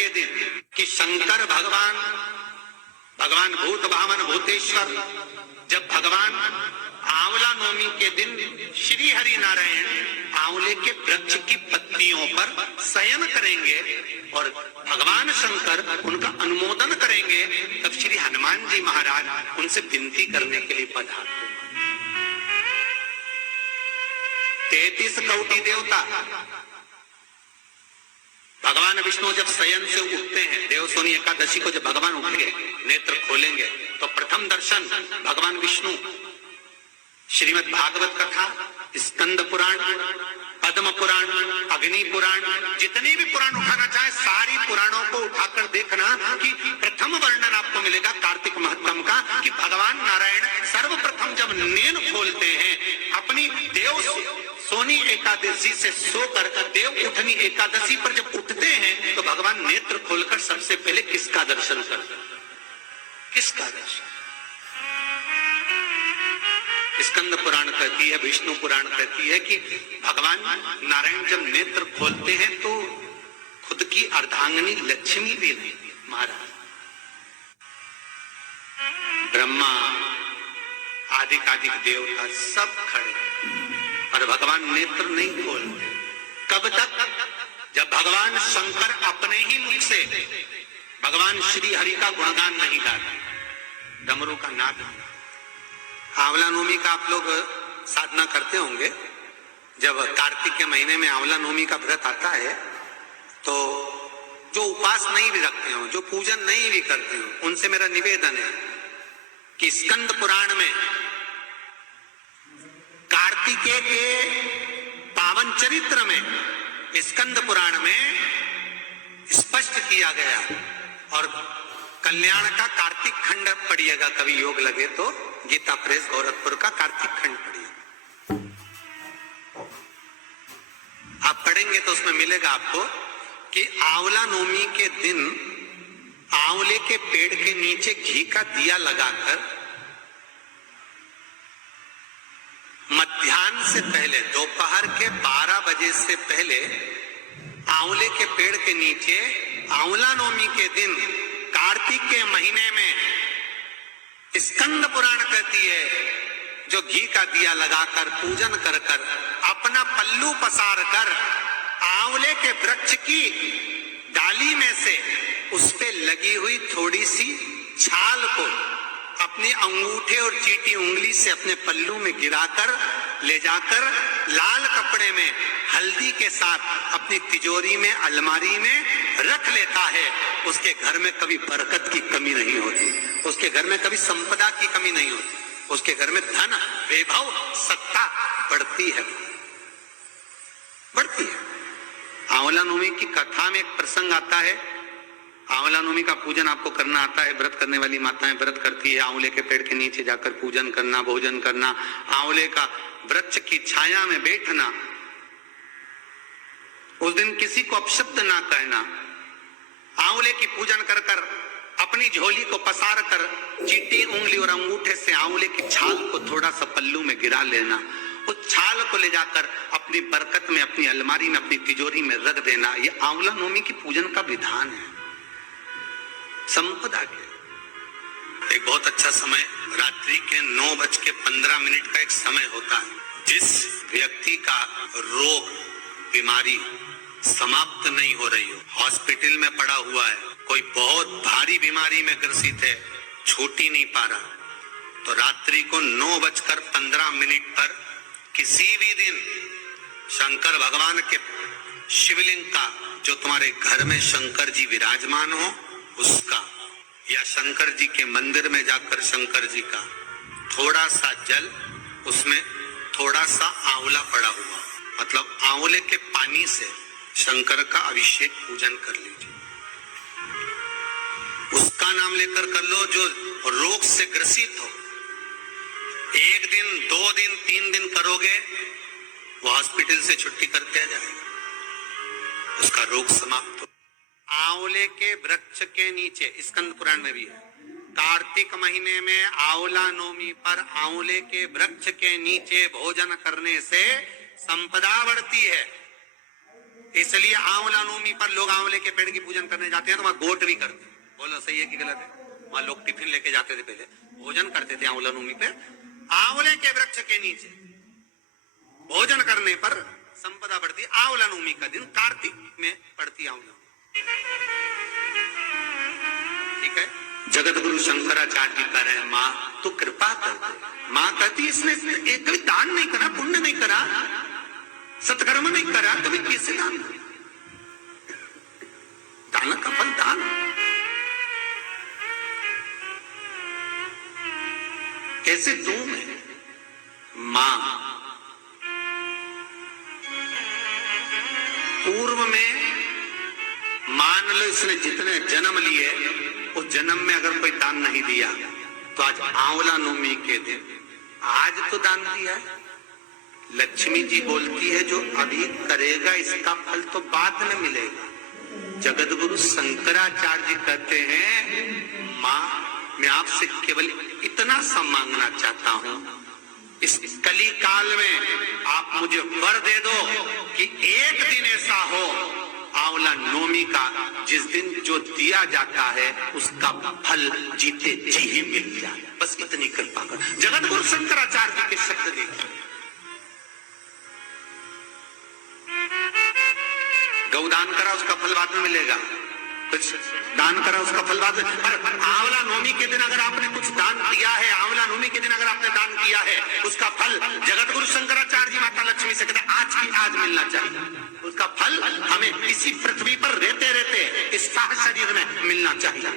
के दिन कि शंकर भगवान भूत भावन भूतेश्वर जब भगवान आंवला नवमी के दिन श्री हरि नारायण आंवले के वृक्ष की पत्तियों पर शयन करेंगे और भगवान शंकर उनका अनुमोदन करेंगे, तब श्री हनुमान जी महाराज उनसे विनती करने के लिए पधारते। 33 कोटि देवता भगवान विष्णु जब शयन से उठते हैं, देवसोनी एकादशी को जब भगवान उठेंगे, नेत्र खोलेंगे, तो प्रथम दर्शन भगवान विष्णु श्रीमद् भागवत कथा, स्कंद पुराण, पद्म पुराण, अग्नि पुराण, जितने भी पुराण उठाना चाहे सारी पुराणों को उठाकर देखना कि प्रथम वर्णन आपको मिलेगा कार्तिक महत्तम का कि भगवान नारायण सर्वप्रथम जब नेन खोलते हैं अपनी देव सोनी एकादशी से सोकर देव उठनी एकादशी पर जब उठते हैं तो भगवान नेत्र खोलकर सबसे पहले किसका दर्शन करते हैं? किसका दर्शन? स्कंद पुराण कहती है, विष्णु पुराण कहती है कि भगवान नारायण जब नेत्र खोलते हैं तो खुद की अर्धांगिनी लक्ष्मी भी नहीं, महाराज ब्रह्मा आदिकादिक देवता सब खड़े और भगवान नेत्र नहीं खोलते। कब तक? जब भगवान शंकर अपने ही मुख से भगवान श्री हरि का गुणगान नहीं गाते, डमरू का नाद। आंवला नवमी का आप लोग साधना करते होंगे। जब कार्तिक के महीने में आंवला नवमी का व्रत आता है तो जो उपवास नहीं भी रखते हो, जो पूजन नहीं भी करते हो, उनसे मेरा निवेदन है कि स्कंद पुराण में कार्तिकेय के पावन चरित्र में स्कंद पुराण में स्पष्ट किया गया और कल्याण का कार्तिक खंड पढ़िएगा, कभी योग लगे तो गीता प्रेस गोरखपुर का कार्तिक खंड पढ़िए। आप पढ़ेंगे तो उसमें मिलेगा आपको कि आंवला नवमी के दिन आंवले के पेड़ के नीचे घी का दिया लगाकर मध्याह्न से पहले दोपहर के 12 बजे से पहले आंवले के पेड़ के नीचे आंवला नवमी के दिन कार्तिक के महीने में स्कंद पुराण कहती है जो घी का दिया लगाकर पूजन कर कर अपना पल्लू पसार कर आंवले के वृक्ष की डाली में से उस पे लगी हुई थोड़ी सी छाल को अपने अंगूठे और चीटी उंगली से अपने पल्लू में गिराकर ले जाकर लाल कपड़े में हल्दी के साथ अपनी तिजोरी में अलमारी में रख लेता है। उसके घर में कभी बरकत की कमी नहीं होती, उसके घर में कभी संपदा की कमी नहीं होती, उसके घर में धन वैभव सत्ता बढ़ती है, बढ़ती है। आंवला नवमी की कथा में एक प्रसंग आता है। आंवला नवमी का पूजन आपको करना आता है, व्रत करने वाली माताएं व्रत करती है, आंवले के पेड़ के नीचे जाकर पूजन करना, भोजन करना, आंवले का वृक्ष की छाया में बैठना, उस दिन किसी को अपशब्द ना कहना, आंवले की पूजन कर कर अपनी झोली को पसार कर चीटी उंगली और अंगूठे से आंवले की छाल को थोड़ा सा पल्लू में गिरा लेना, उस छाल को ले जाकर अपनी बरकत में, अपनी अलमारी में, अपनी तिजोरी में रख देना। ये आंवला नवमी की पूजन का विधान है, संपदा के। एक बहुत अच्छा समय रात्रि के 9:15 का एक समय होता है, जिस व्यक्ति का रोग बीमारी समाप्त नहीं हो रही हो, हॉस्पिटल में पड़ा हुआ है, कोई बहुत भारी बीमारी में ग्रसित है, छूट ही नहीं पा रहा, तो रात्रि को 9:15 पर किसी भी दिन शंकर भगवान के शिवलिंग का, जो तुम्हारे घर में शंकर जी विराजमान हो उसका, या शंकर जी के मंदिर में जाकर शंकर जी का थोड़ा सा जल, उसमें थोड़ा सा आंवला पड़ा हुआ, मतलब आंवले के पानी से शंकर का अभिषेक पूजन कर लीजिए। उसका नाम लेकर कर लो जो रोग से ग्रसित हो। 1 दिन 2 दिन 3 दिन करोगे, वो हॉस्पिटल से छुट्टी करके आ जाएगा, उसका रोग समाप्त हो। आंवले के वृक्ष के नीचे, स्कंद पुराण में भी है, कार्तिक महीने में आंवला नवमी पर आंवले के वृक्ष के नीचे भोजन करने से संपदा बढ़ती है। इसलिए आंवला नवमी पर लोग आंवले के पेड़ की पूजन करने जाते हैं तो वहां गोट भी करते हैं। बोलो सही है कि गलत है? वहां लोग टिफिन लेके जाते थे, पहले भोजन करते थे आंवला नवमी पे, आंवले के वृक्ष के नीचे भोजन करने पर संपदा बढ़ती। आंवला नवमी का दिन कार्तिक में पड़ती आंवला, ठीक है। जगत गुरु शंकराचार्य जी कह रहे हैं माँ तो कृपा कर दे। माँ कहती इसने एक कभी दान नहीं करा, पुण्य नहीं करा, सत्कर्म नहीं करा, कभी कैसे दान? दान का फल दान। कैसे दूं मैं? मां पूर्व में मान लो इसने जितने जन्म लिए उस जन्म में अगर कोई दान नहीं दिया तो आज आंवला नवमी के दिन आज तो दान दिया है। लक्ष्मी जी बोलती है जो अभी करेगा इसका फल तो बाद में मिलेगा। जगत गुरु शंकराचार्य जी कहते हैं मां मैं आपसे केवल इतना सा मांगना चाहता हूं, इस कली काल में आप मुझे वर दे दो कि एक दिन ऐसा हो आंवला नवमी का जिस दिन जो दिया जाता है उसका फल जीते जी ही मिल जाए। बस इतनी कृपा कर। जगत गुरु शंकराचार्य जी के शब्द देखिए। गौदान करा उसका फल बाद में मिलेगा, कुछ दान करा उसका फल बाद में। पर आंवला नवमी के दिन अगर आपने कुछ दान किया है, आंवला नवमी के दिन अगर आपने दान किया है उसका फल जगत गुरु शंकराचार्य जी माता लक्ष्मी से कहते आज की आज मिलना चाहिए। उसका फल हमें इसी पृथ्वी पर रहते रहते इस शरीर में मिलना चाहिए।